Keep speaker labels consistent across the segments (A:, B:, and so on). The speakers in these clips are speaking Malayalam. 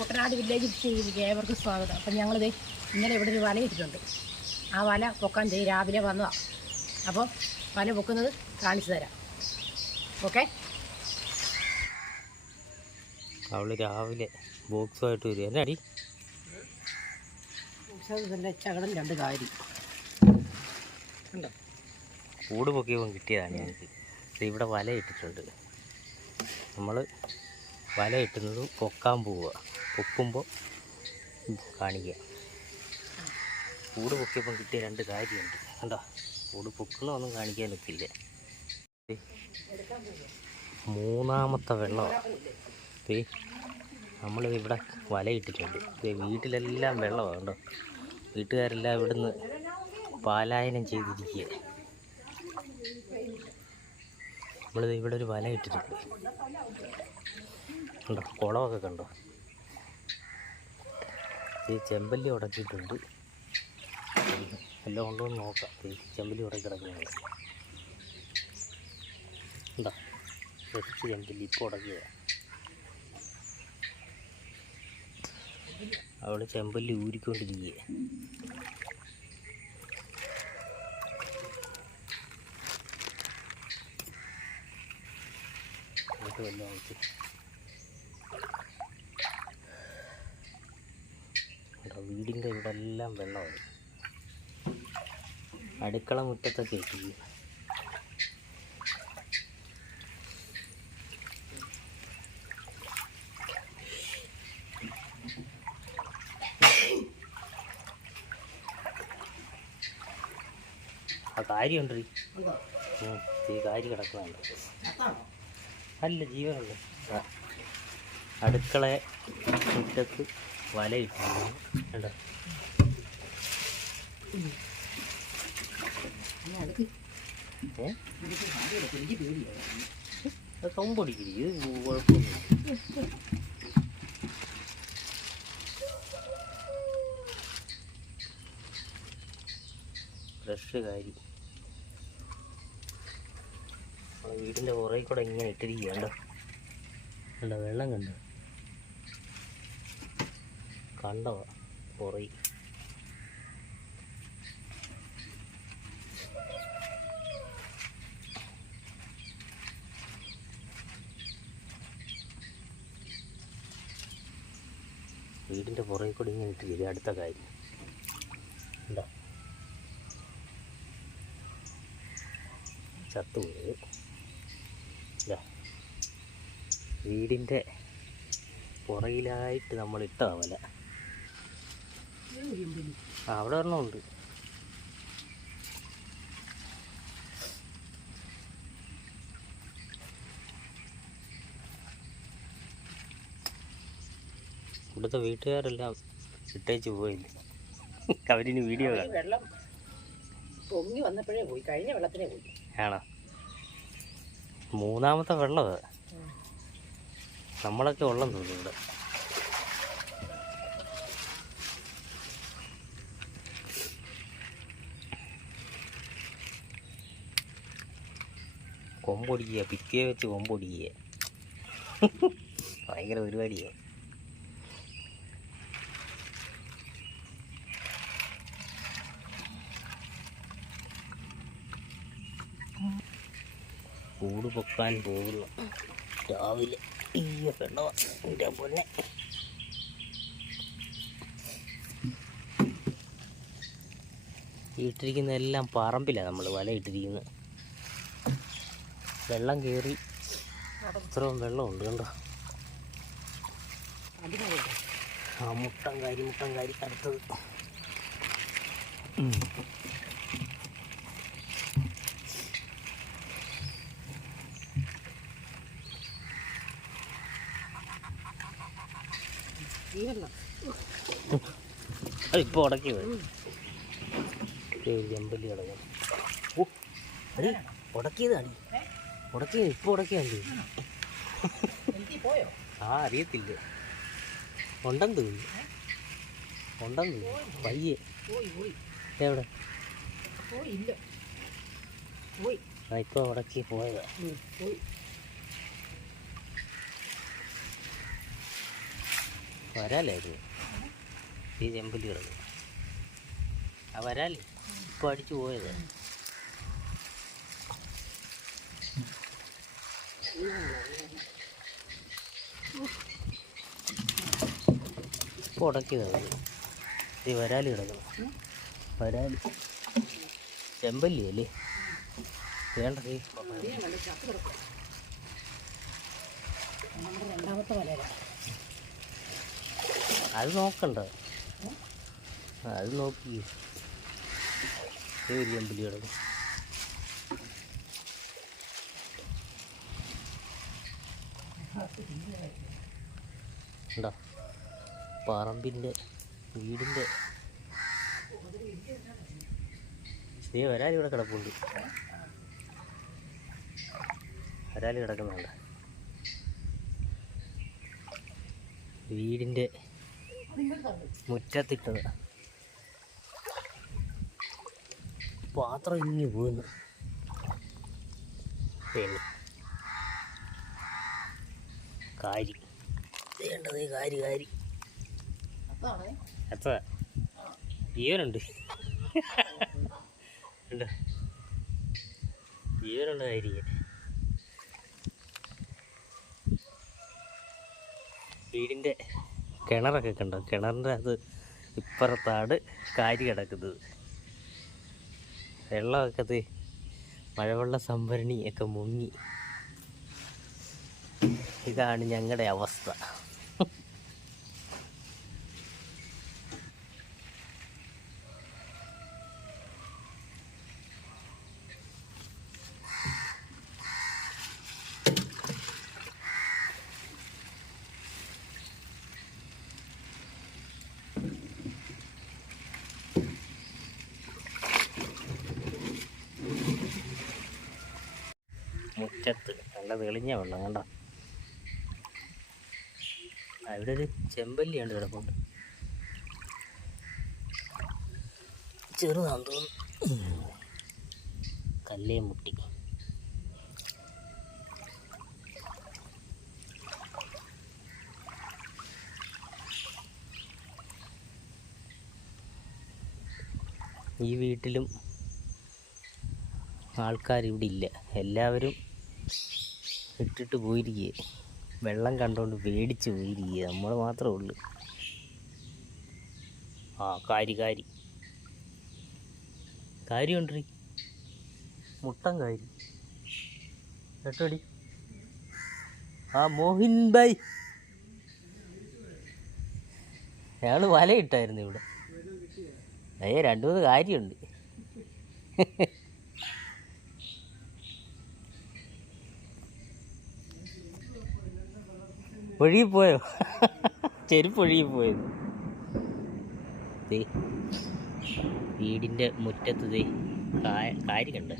A: കുട്ടനാട് വില്ലേജ് ഫിഷിംഗ് ഏവർക്കും സ്വാഗതം. അപ്പം ഞങ്ങളിത് ഇന്നലെ ഇവിടെ ഒരു വല ഇട്ടിട്ടുണ്ട്. ആ വല പൊക്കാൻ ചെയ്ത് രാവിലെ വന്നതാണ് അപ്പോൾ വല പൊക്കുന്നത് കാണിച്ചു തരാം. ഓക്കെ?
B: അവൾ രാവിലെ ബോക്സുമായിട്ട് വരും എന്നാ അടി?
A: ചകടം രണ്ട് കാര്യം. ഉണ്ടോ
B: കൂട് പൊക്കിയപ്പോൾ കിട്ടിയതാണ് ഞങ്ങൾക്ക് ഇവിടെ വല ഇട്ടിട്ടുണ്ട്. നമ്മൾ വല ഇട്ടുന്നത് പൊക്കാൻ പോവുക പൊക്കുമ്പോൾ കാണിക്കുക. കൂട് പൊക്കിയപ്പം കിട്ടിയ രണ്ട് കാര്യമുണ്ട്. കണ്ടോ? കൂട് പൊക്കുന്നതൊന്നും കാണിക്കാൻ ഒക്കില്ല മൂന്നാമത്തെ വെള്ളമാണ് ദേ നമ്മളിത് ഇവിടെ വലയിട്ടിട്ടുണ്ട്. വീട്ടിലെല്ലാം വെള്ളമാണ് കണ്ടോ? വീട്ടുകാരെല്ലാം ഇവിടുന്ന് പാലായനം ചെയ്തിരിക്കുക. നമ്മളിത് ഇവിടെ ഒരു വല ഇട്ടിട്ടുണ്ട് കണ്ടോ? കുളമൊക്കെ കണ്ടോ? ഈ ചെമ്പല്ലി ഉടക്കിയിട്ടുണ്ട്. എല്ലാം ഉണ്ടോ എന്ന് നോക്കാം. ഈ ചെമ്പല്ലി ഉടക്കി കിടക്കുന്നത് എന്താ ഫ്രഷ് ചെമ്പല്ലി ഇപ്പോൾ ഉടക്കിയതാണ് അവിടെ ചെമ്പല്ലി ഊരിക്കൊണ്ടിരിക്കുക എന്നിട്ട് വല്ല നോക്കി കേട്ടോ വീടിന്റെ ഇവിടെ എല്ലാം വെള്ളമായി അടുക്കള മുറ്റത്തൊക്കെ എത്തി ആ കാര്യമുണ്ട് ഈ. കാര്യം കിടക്കുന്നുണ്ട്. അല്ല ജീവനുണ്ട് അടുക്കള മുറ്റത്ത് വല ഇട്ടിട്ടുണ്ട് കണ്ടോ? കൊമ്പൊടിക്കില്ല ഫ്രഷ് കൂടെ ഇങ്ങനെ ഇട്ടിരിക്കുക കണ്ടോ കണ്ടോ? വെള്ളം കണ്ടോ? കണ്ടോ പൊറി. വീടിന്റെ പുറകിൽ കൂടി ഇങ്ങനെ ഇട്ടിരിക്കുക അടുത്ത കാര്യം. ഉണ്ടോ ചത്തുപോയത് വീടിന്റെ പുറകിലായിട്ട് നമ്മൾ ഇട്ടതാവല ആ അവിടെ ഒരെണ്ണമുണ്ട്. ഇവിടുത്തെ വീട്ടുകാരെല്ലാം ഇട്ടേച്ച് പോയില്ല അവരിനി വീഡിയോ
A: വെള്ളം പൊങ്ങി വന്നപ്പോഴേ പോയി. കഴിഞ്ഞ വെള്ളത്തിനെ പോയി.
B: ആണോ? മൂന്നാമത്തെ വെള്ളമാ. നമ്മളൊക്കെ ഉള്ളത് തോന്നുന്നു ഇവിടെ. കൊമ്പൊടിക്കുക പിക്കേ വെച്ച് കൊമ്പൊടിക്കുക. ഭയങ്കര പരിപാടിയാണ് കൂട് പൊക്കാൻ പോകുന്നു. രാവിലെ ഈ പെണ്ണ പൊന്നെ. ഇട്ടിരിക്കുന്ന എല്ലാം പറമ്പിലാണ് നമ്മൾ വല ഇട്ടിരിക്കുന്നത്. വെള്ളം കയറി ഇത്രയും വെള്ളമുണ്ട് കണ്ടോ? ആ മുട്ടം കാരി മുട്ടം കാരി അടുത്തത് അതിപ്പോൾ ഉടക്കി വരും അമ്പലി കിടക്കും ഓ അടി ഉടക്കിയത് അടി ഉടക്കിയത് ഇപ്പോൾ ഉടക്കിയല്ലേ ആ അറിയത്തില്ല. ഉണ്ടെന്ന് തോന്നുന്നു. ഉണ്ടെന്ന് തോന്നുന്നു. പയ്യെ.
A: പോയി പോയി
B: എവിടെ ആ ഇപ്പോൾ ഉടക്കി പോയതാ.
A: വരാലേ പോയി
B: വരാലായിരുന്നു ഈ ചെമ്പല്ലി കിടന്നു. ആ വരാലേ ഇപ്പൊ അടിച്ചു പോയത്. ഇപ്പോൾ കിടക്കണം ഈ വരാൽ കിടക്കണം. വരാലി. ചെമ്പല്ലി അല്ലേ വേണ്ട. അത് നോക്കണ്ട. അത് നോക്കി. ചെമ്പല്ലി കിടക്കും ഉണ്ടോ? പറമ്പിന്റെ വീടിന്റെ. നീ വരാൽ ഇവിടെ കിടപ്പുണ്ട്. വരാൽ കിടക്കുന്നുണ്ട്. വീടിന്റെ മുറ്റത്തിട്ടത്. പാത്രം ഇങ്ങി പോകുന്നു പിന്നെ. കാരി വേണ്ടത് കാരി കാരി.
A: അതാണ്.
B: എത്ര ജീവനുണ്ട് ജീവനുണ്ട് കാരിക്ക് വീടിന്റെ കിണറൊക്കെ കണ്ടോ? കിണറിന്റെ അത് ഇപ്പുറത്താണ് കാരി കിടക്കുന്നത്. വെള്ളമൊക്കെ അത് മഴവെള്ള സംഭരണി ഒക്കെ മുങ്ങി. ഇതാണ് ഞങ്ങളുടെ അവസ്ഥ. മുറ്റത്ത് നല്ല തെളിഞ്ഞ വെള്ളം കണ്ട? അവിടെ ഒരു ചെമ്പല്ലിയുണ്ട് കിടപ്പുണ്ട് ചെറുതാന്ന് തോന്നുന്നു. കല്ലേ മുട്ടി. ഈ വീട്ടിലും ആൾക്കാർ ഇവിടെ ഇല്ല. എല്ലാവരും ഇട്ടിട്ട് പോയിരിക്കുക വെള്ളം കണ്ടുകൊണ്ട് പേടിച്ച് പോയിരിക്കുക നമ്മൾ മാത്രമേ ഉള്ളൂ. ആ കാരി കാരി. കാരി ഉണ്ട് മുട്ടൻ കാരി. കേട്ടോടി? ആ മോഹിൻ ബൈ ഞങ്ങൾ വലയിട്ടായിരുന്നു ഇവിടെ. ഏ രണ്ടു മൂന്ന് കാര്യമുണ്ട്. ഒഴുകിപ്പോയോ ചെരുപ്പ് ഒഴുകിപ്പോയത് വീടിന്റെ മുറ്റത്ത് ദേ കായ കാരി കണ്ട്.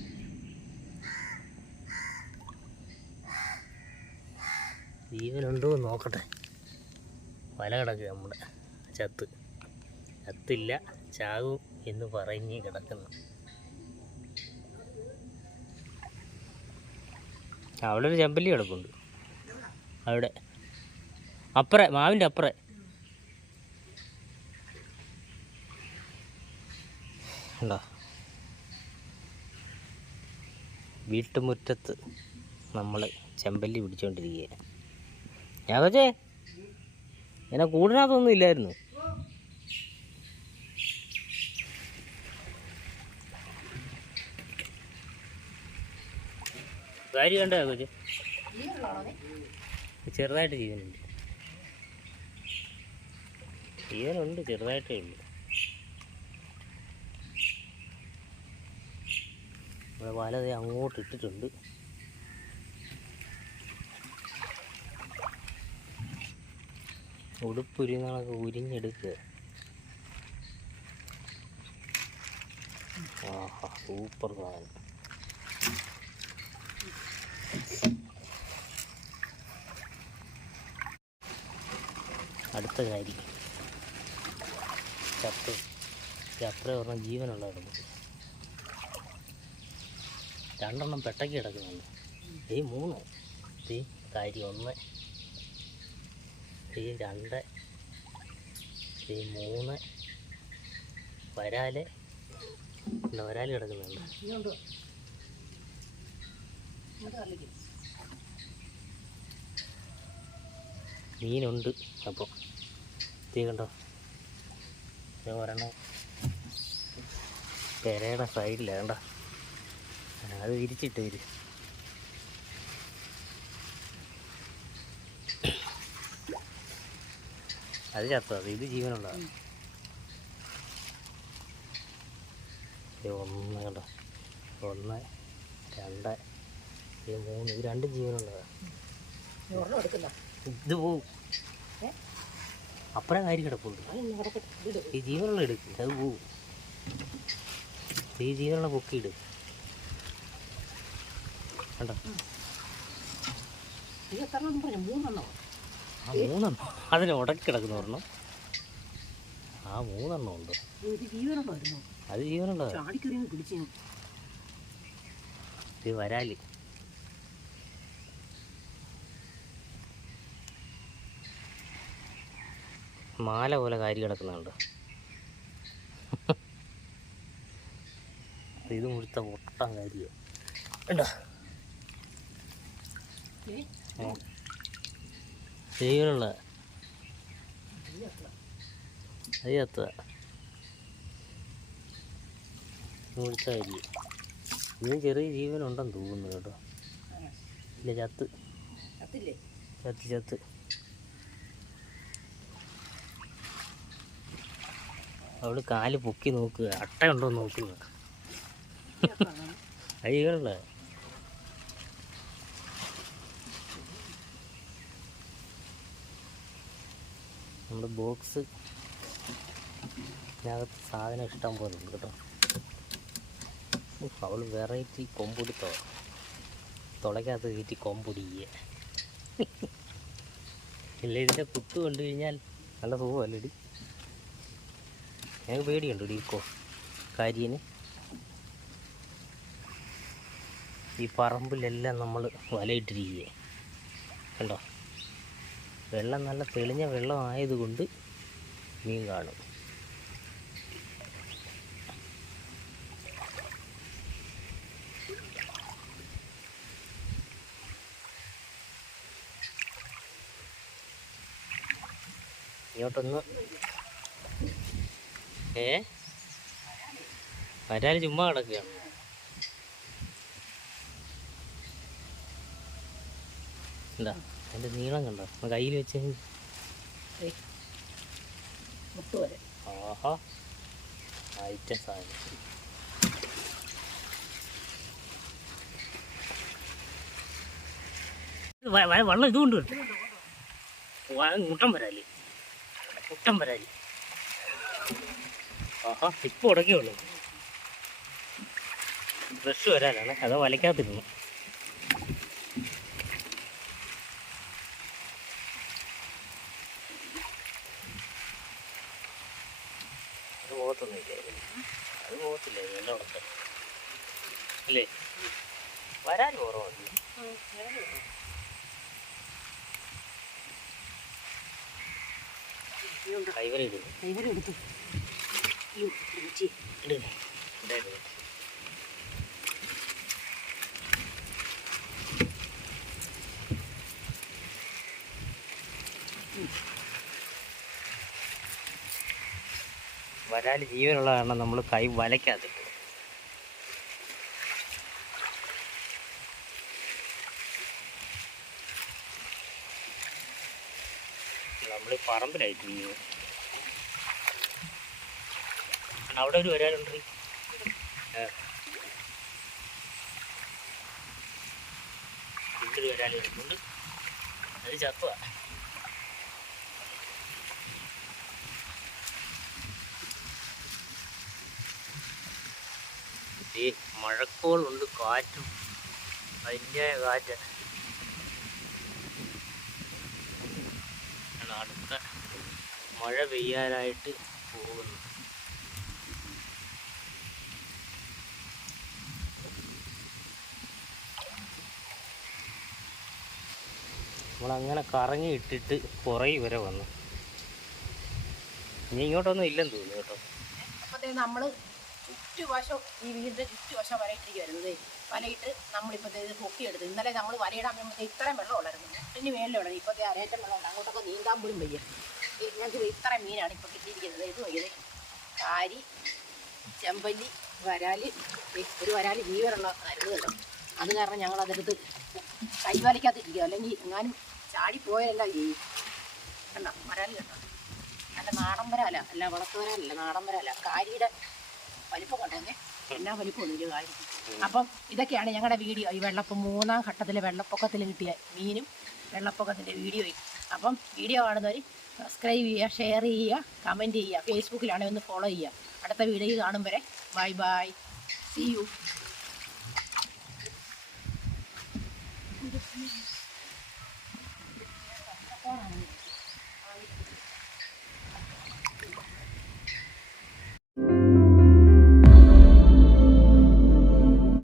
B: ജീവനുണ്ടോ എന്ന് നോക്കട്ടെ. വല കിടക്കുക നമ്മുടെ ചത്ത്. ചത്തില്ല ചാകും എന്ന് പറഞ്ഞ് കിടക്കുന്നു. അവിടെ ഒരു ചെമ്പല്ലി കിടപ്പുണ്ട്. അവിടെ അപ്പുറേ മാവിന്റെ അപ്പുറേ. വീട്ടുമുറ്റത്ത് നമ്മൾ ചെമ്പല്ലി പിടിച്ചോണ്ടിരിക്കുകയാണ് ഞാൻ പക്ഷേ എന്നെ കൂടിനകത്തൊന്നും ഇല്ലായിരുന്നു. കാര്യം കണ്ടോ കൊച്ചു? ചെറുതായിട്ട് ജീവനുണ്ട്. ജീവനുണ്ട് ചെറുതായിട്ടേ ഉള്ളൂ. ഇവിടെ വല ദേ അങ്ങോട്ട് ഇട്ടിട്ടുണ്ട്. ഉടുപ്പുരിങ്ങളൊക്കെ ഉരിഞ്ഞെടുക്കുക. ആഹാ സൂപ്പർ സാധനം. അടുത്ത കാര്യം ചപ്പ് അത്രയും പറഞ്ഞ ജീവനുള്ള കിടക്കുന്നത് രണ്ടെണ്ണം പെട്ടയ്ക്ക് കിടക്കുന്നുണ്ട്. ഈ മൂന്ന്. ഈ കാര്യം ഒന്ന്. ഈ രണ്ട്. ഈ മൂന്ന്. വരാൽ. പിന്നെ വരാൽ കിടക്കുന്നുണ്ട്. മീനുണ്ട്. അപ്പോൾ തീ കണ്ടോ? ഒരെണ്ണം പെരയുടെ സൈഡിൽ വേണ്ട അത് വിരിച്ചിട്ട് വരും. അത് ചത്തത് ഇത് ജീവനുള്ളതാണ് ഒന്ന് കണ്ടോ? ഒന്ന് രണ്ട് മൂന്ന് ഇത് രണ്ടും ജീവനുള്ളതാണ് ഇത് പോവും? അപ്പുറം കാര്യം കിടപ്പുണ്ട് ഈ ജീവനുള്ള എടുക്ക് അത് പോവും ഈ ജീവനുള്ള കണ്ടോ
A: ഇത് എത്ര എണ്ണം
B: ആ മൂന്നെണ്ണം. അതിന് ഉടക്കി കിടക്കുന്ന ഒരെണ്ണം. ആ മൂന്നെണ്ണം ഉണ്ട്. അത്
A: ജീവനുണ്ടോ
B: ഇത് വരാൽ. മാല പോലെ കാരി കിടക്കുന്നുണ്ട്. ഇത് മുഴുത്ത പൊട്ടാൻ കാര്യോ. ഉണ്ടോ ജീവനുള്ള അത് ചത്ത മുഴുത്ത കാര്യം ഇതിന് ചെറിയ ജീവനുണ്ടെന്ന് തോന്നുന്നു കേട്ടോ. ഇല്ല ചത്ത്. ചത്ത് ചത്ത്. അവൾ കാൽ പൊക്കി നോക്കുക. അട്ടയുണ്ടോ നോക്കുക. അത് നമ്മുടെ ബോക്സ് ഇതിനകത്ത് സാധനം ഇഷ്ടം പോലെ ഉണ്ട് കേട്ടോ. അവൾ വെറൈറ്റി കൊമ്പൊടുത്തോ തുളയ്ക്കകത്ത് കയറ്റി കൊമ്പൊടിയെ. ഇല്ല ഇതിന്റെ കുത്ത് കണ്ടു കഴിഞ്ഞാൽ നല്ല സുഖമല്ലേടി ഞങ്ങൾക്ക് പേടിയുണ്ട് ഡീക്കോ കാര്യന് ഈ പറമ്പിലെല്ലാം നമ്മൾ വലയിട്ടിരിക്കുകയെ. കണ്ടോ? വെള്ളം നല്ല തെളിഞ്ഞ വെള്ളം ആയതുകൊണ്ട് മീൻ കാണും. ഇങ്ങോട്ടൊന്ന് ഏ? വരാൽ ചുമ്മാ കിടക്കുകയാണ് എന്താ? അതിന്റെ നീളം കണ്ടോ? കയ്യിൽ വെച്ച്. ആഹാ. ഐറ്റം സാധനം. വെള്ളം ഇതുകൊണ്ട് വരും മുട്ടം വരാൽ. മുട്ടം വരാൽ. ആഹാ ഇപ്പൊ ഉടക്കിയുള്ളൂ ബ്രഷ് വരാനാണ്. അത് വലയ്ക്കാത്തിരുന്നു അത് പോകത്തൊന്നുമില്ലായിരുന്നു അത് പോകത്തില്ലായിരുന്നു എല്ലാം ഉടക്കം. അല്ലേ? വരാൻ കുറവുണ്ട് കൈവര ഇടുന്നു. വരാൽ ജീവനുള്ള കാരണം നമ്മൾ കൈ വലയ്ക്കാത്തിട്ട് നമ്മൾ പറമ്പിലായിട്ടിരിക്കുന്നു അവിടെ ഒരു വരാനുണ്ട് ഇവിടെ വരാൻ വരുന്നുണ്ട്. അത് ചത്തുവാ. ഈ മഴക്കോളുണ്ട് കാറ്റും. വലിയ കാറ്റ്. അടുത്ത മഴ പെയ്യാനായിട്ട് പോകുന്നു നമ്മളങ്ങനെ കറങ്ങി ഇട്ടിട്ട് പുറകെ വരെ വന്നു. ഇനി ഇങ്ങോട്ടൊന്നും ഇല്ലെന്ന് തോന്നുന്നു കേട്ടോ.
A: നമ്മൾ നമ്മൾ ചുറ്റുവശം ഈ വീടിന്റെ ചുറ്റുവശം വലയിട്ടിരിക്കുവായിരുന്നു ദേ. വലയിട്ട് നമ്മളിപ്പോഴത്തേക്ക് പൊക്കിയെടുത്ത്. ഇന്നലെ നമ്മൾ വലയിടാൻ പോകുമ്പോൾ ഇത്രയും വെള്ളം ഉള്ളായിരുന്നു. മുട്ടിന് ഉള്ളത്. ഇപ്പോഴത്തെ അരേറ്റം വെള്ളം അങ്ങോട്ടൊക്കെ നീന്താൻ പോലും വയ്യ. ഞങ്ങൾക്ക് ഇത്രയും മീനാണ് ഇപ്പോൾ കിട്ടിയിരിക്കുന്നത്. ഇത് വയ്യത് കാരി ചെമ്പല്ലി വരാൽ. ഒരു വരാൽ ജീവനുള്ള കരുതല്ലോ അത് കാരണം ഞങ്ങളതെടുത്ത് കൈവാലിക്കാതിരിക്കുക അല്ലെങ്കിൽ എങ്ങാനും ചാടിപ്പോയല്ല ഈ കണ്ട വരാൽ കണ്ടോ? അല്ല നാടൻ വരാല അല്ല വളർത്തു വരാലല്ല നാടൻ വരാല കാരിയുടെ വലിപ്പം കൊണ്ടെങ്കിൽ എല്ലാ വലിപ്പമൊന്നും ഒരു കാര്യം. അപ്പം ഇതൊക്കെയാണ് ഞങ്ങളുടെ വീഡിയോ. ഈ വെള്ളപ്പം മൂന്നാം ഘട്ടത്തിൽ വെള്ളപ്പൊക്കത്തിൽ കിട്ടിയ മീനും വെള്ളപ്പൊക്കത്തിന്റെ വീഡിയോയും. അപ്പം വീഡിയോ കാണുന്നവർ സബ്സ്ക്രൈബ് ചെയ്യുക ഷെയർ ചെയ്യുക കമന്റ് ചെയ്യുക ഫേസ്ബുക്കിലാണെങ്കിൽ ഒന്ന് ഫോളോ ചെയ്യുക. അടുത്ത വീഡിയോ കാണും വരെ. Bye bye C U